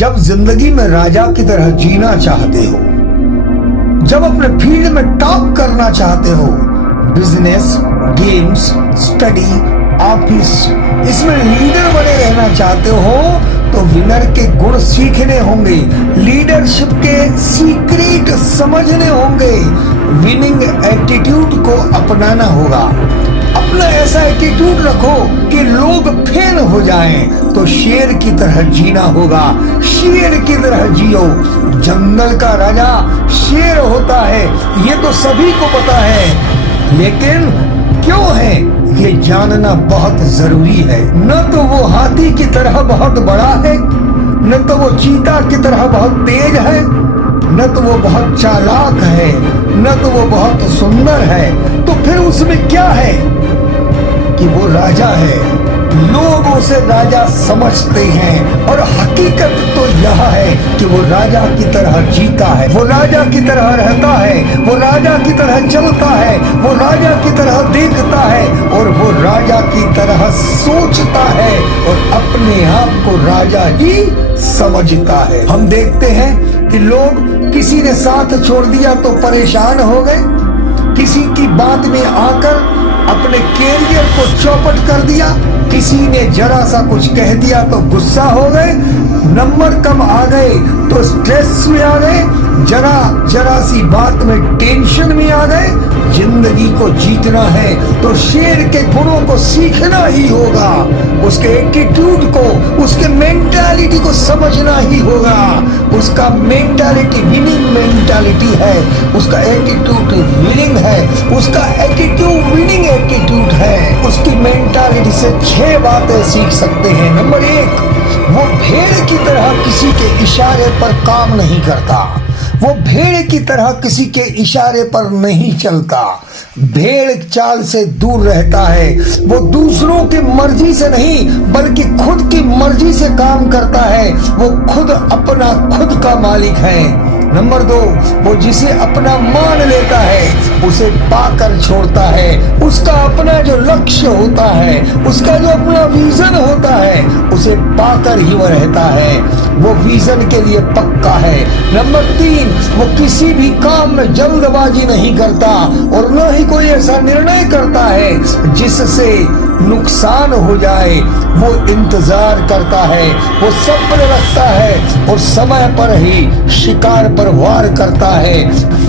जब जिंदगी में राजा की तरह जीना चाहते हो, जब अपने फील्ड में टॉप करना चाहते हो, बिजनेस, गेम्स, स्टडी, ऑफिस, इसमें लीडर बने रहना चाहते हो तो विनर के गुण सीखने होंगे, लीडरशिप के सीक्रेट समझने होंगे, विनिंग एटीट्यूड को अपनाना होगा। अपना ऐसा एटीट्यूड रखो कि लोग फैन हो जाएं, तो शेर की तरह जीना होगा, शेर की तरह जियो। जंगल का राजा शेर होता है, ये तो सभी को पता है, लेकिन क्यों है ये जानना बहुत जरूरी है। न तो वो हाथी की तरह बहुत बड़ा है, न तो वो चीता की तरह बहुत तेज है, न तो वो बहुत चालाक है, न तो वो बहुत सुंदर है। तो फिर उसमें क्या है कि वो राजा है, लोग उसे राजा समझते हैं, और हकीकत तो यह है कि वो राजा की तरह जीता है, वो राजा की तरह रहता है, वो राजा की तरह चलता है, वो राजा की तरह देखता है, और वो राजा की तरह सोचता है, और अपने आप को राजा ही समझता है। हम देखते हैं कि लोग किसी ने साथ छोड़ दिया तो परेशान हो गए, किसी की बात में आकर अपने कैरियर को चौपट कर दिया, किसी ने जरा सा कुछ कह दिया तो गुस्सा हो गए, नंबर कम आ गए तो स्ट्रेस में आ गए, जरा सी बात में टेंशन में आ गए। जिंदगी को जीतना है तो शेर के गुणों को सीखना ही होगा, उसके एटीट्यूड को, उसके मेंटालिटी को समझना ही होगा। उसका मेंटालिटी विनिंग मेंटालिटी है, उसका एटीट्यूड विनिंग है, उसका एटीट्यूड विनिंग एटीट्यूड है। उसकी मेंटालिटी से 6 बातें सीख सकते हैं। नंबर 1, वो भेड़ की तरह किसी के इशारे पर काम नहीं करता, वो भेड़ की तरह किसी के इशारे पर नहीं चलता, भेड़ चाल से दूर रहता है, वो दूसरों की मर्जी से नहीं बल्कि खुद की मर्जी से काम करता है, वो खुद अपना खुद का मालिक है। नंबर 2, वो जिसे अपना मान लेता है उसे पाकर छोड़ता है, उसका अपना जो लक्ष्य होता है, उसका जो अपना विजन होता है, उसे पाकर ही वो रहता है, वो विजन के लिए पक्का है। नंबर 3, वो किसी भी काम में जल्दबाजी नहीं करता और न ही कोई ऐसा निर्णय करता है जिससे नुकसान हो जाए, वो इंतजार करता है, वो सब्र रखता है और समय पर ही शिकार पर वार करता है,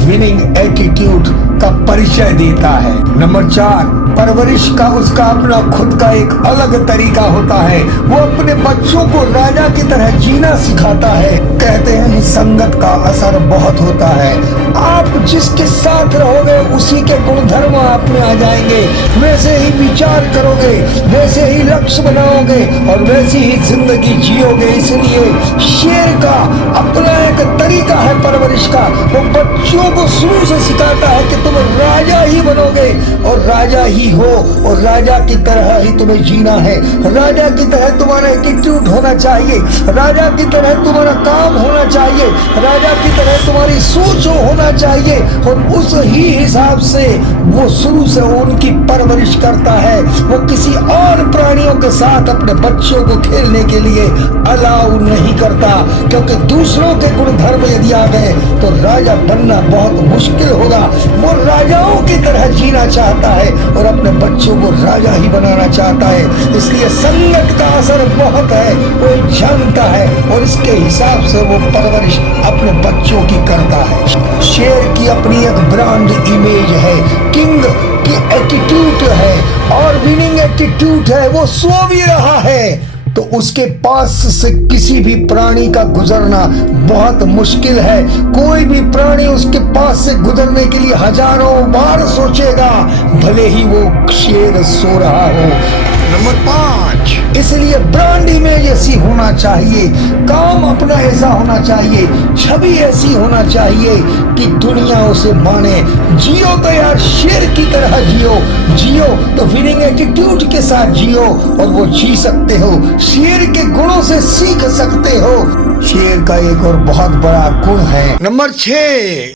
विनिंग एटीट्यूड का परिचय देता है। नंबर 4, परवरिश का उसका अपना खुद का एक अलग तरीका होता है, वो अपने बच्चों को राजा की तरह जीना सिखाता है। कहते हैं संगत का असर बहुत होता है, आप जिसके साथ रहोगे उसी के गुणधर्म आप में आ जाएंगे, वैसे ही विचार करोगे, वैसे ही लक्ष्य बनाओगे और वैसी ही जिंदगी जियोगे। इसलिए शेर का अपना एक तरीका है परवरिश का, वो बच्चों को शुरू से सिखाता है कि तुम राजा ही बनोगे और राजा ही हो, और राजा की तरह ही तुम्हें जीना है, राजा की तरह तुम्हारा एटीट्यूड होना चाहिए, राजा की तरह तुम्हारा काम होना चाहिए, राजा की तरह तुम्हारी सोच होना चाहिए, और उस ही हिसाब से वो शुरू से उनकी परवरिश करता है। वो किसी और प्राणियों के साथ अपने बच्चों को खेलने के लिए अलाउ नहीं करता, क्योंकि दूसरों के गुण धर्म यदि आ गए तो राजा बनना बहुत मुश्किल होगा। वो राजाओं की तरह जीना चाहता है और अपने बच्चों को राजा ही बनाना चाहता है। इसलिए संगत का असर बहुत है, वो जानता है और इसके हिसाब से वो परवरिश अपने बच्चों की करता है। शेर की अपनी एक ब्रांड इमेज है, किंग की एटीट्यूड है और विनिंग एटीट्यूड है, वो सो भी रहा है तो उसके पास से किसी भी प्राणी का गुजरना बहुत मुश्किल है। कोई भी प्राणी उसके पास से गुजरने के लिए हजारों बार सोचेगा, भले ही वो शेर सो रहा हो। नंबर 5, इसलिए ब्रांड इमेज ऐसी होना चाहिए, काम अपना ऐसा होना चाहिए, छवि ऐसी होना चाहिए कि दुनिया उसे माने। जियो तो यार शेर की तरह जियो, जियो तो विनिंग एटीट्यूड के साथ जियो और वो जी सकते हो, शेर के गुणों से सीख सकते हो। शेर का एक और बहुत बड़ा गुण है नंबर 6,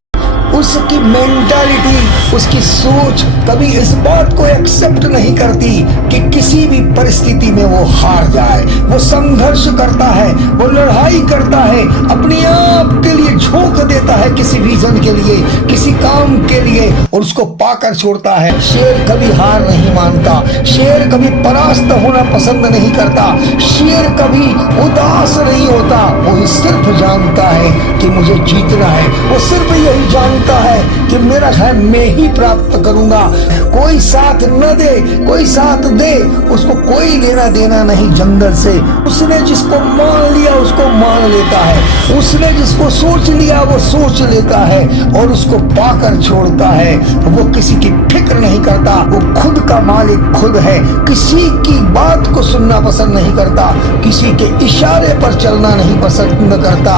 उसकी मेंटालिटी, उसकी सोच कभी इस बात को एक्सेप्ट नहीं करती कि किसी भी परिस्थिति में वो हार जाए। वो संघर्ष करता है, वो लड़ाई करता है, अपने आप के लिए झोंक देता है, किसी विजन के लिए, किसी काम के लिए, और उसको पाकर छोड़ता है। शेर कभी हार नहीं मानता, शेर कभी परास्त होना पसंद नहीं करता, शेर कभी उदास नहीं होता। वो सिर्फ जानता है कि मुझे जीतना है, वो सिर्फ यही जानता है कि मेरा है मैं ही प्राप्त करूंगा। कोई साथ न दे, कोई साथ दे, उसको कोई लेना देना नहीं जंगल से। उसने जिसको मान लिया उसको मान लेता है, उसने जिसको सोच लिया वो सोच लेता है और उसको पाकर छोड़ता है। वो किसी की फिक्र नहीं करता, वो खुद का मालिक खुद है, किसी की बात को सुनना पसंद नहीं करता, किसी के इशारे पर चलना नहीं पसंद करता,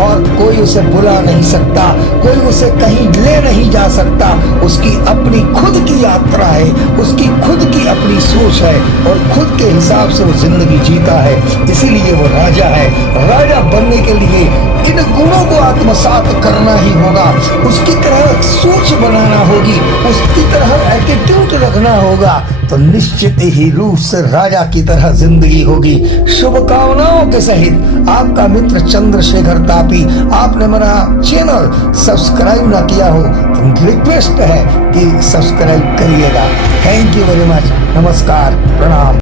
और कोई उसे बुला नहीं सकता, कोई उसे कहीं ले नहीं जा सकता। उसकी अपनी खुद की यात्रा है, उसकी खुद की अपनी सोच है और खुद के हिसाब से वो जिंदगी जीता है। इसीलिए वो राजा है। राजा बनने के लिए इन गुणों को आत्मसात करना ही होगा, उसकी तरह सोच बनाना होगी, उसकी तरह एटीट्यूड रखना होगा, तो निश्चित ही रूप से राजा की तरह जिंदगी होगी। शुभकामनाओं के सहित आपका मित्र चंद्रशेखर तापी। आपने मेरा चैनल सब्सक्राइब ना किया हो तो रिक्वेस्ट है कि सब्सक्राइब करिएगा। Thank you very much. नमस्कार, प्रणाम।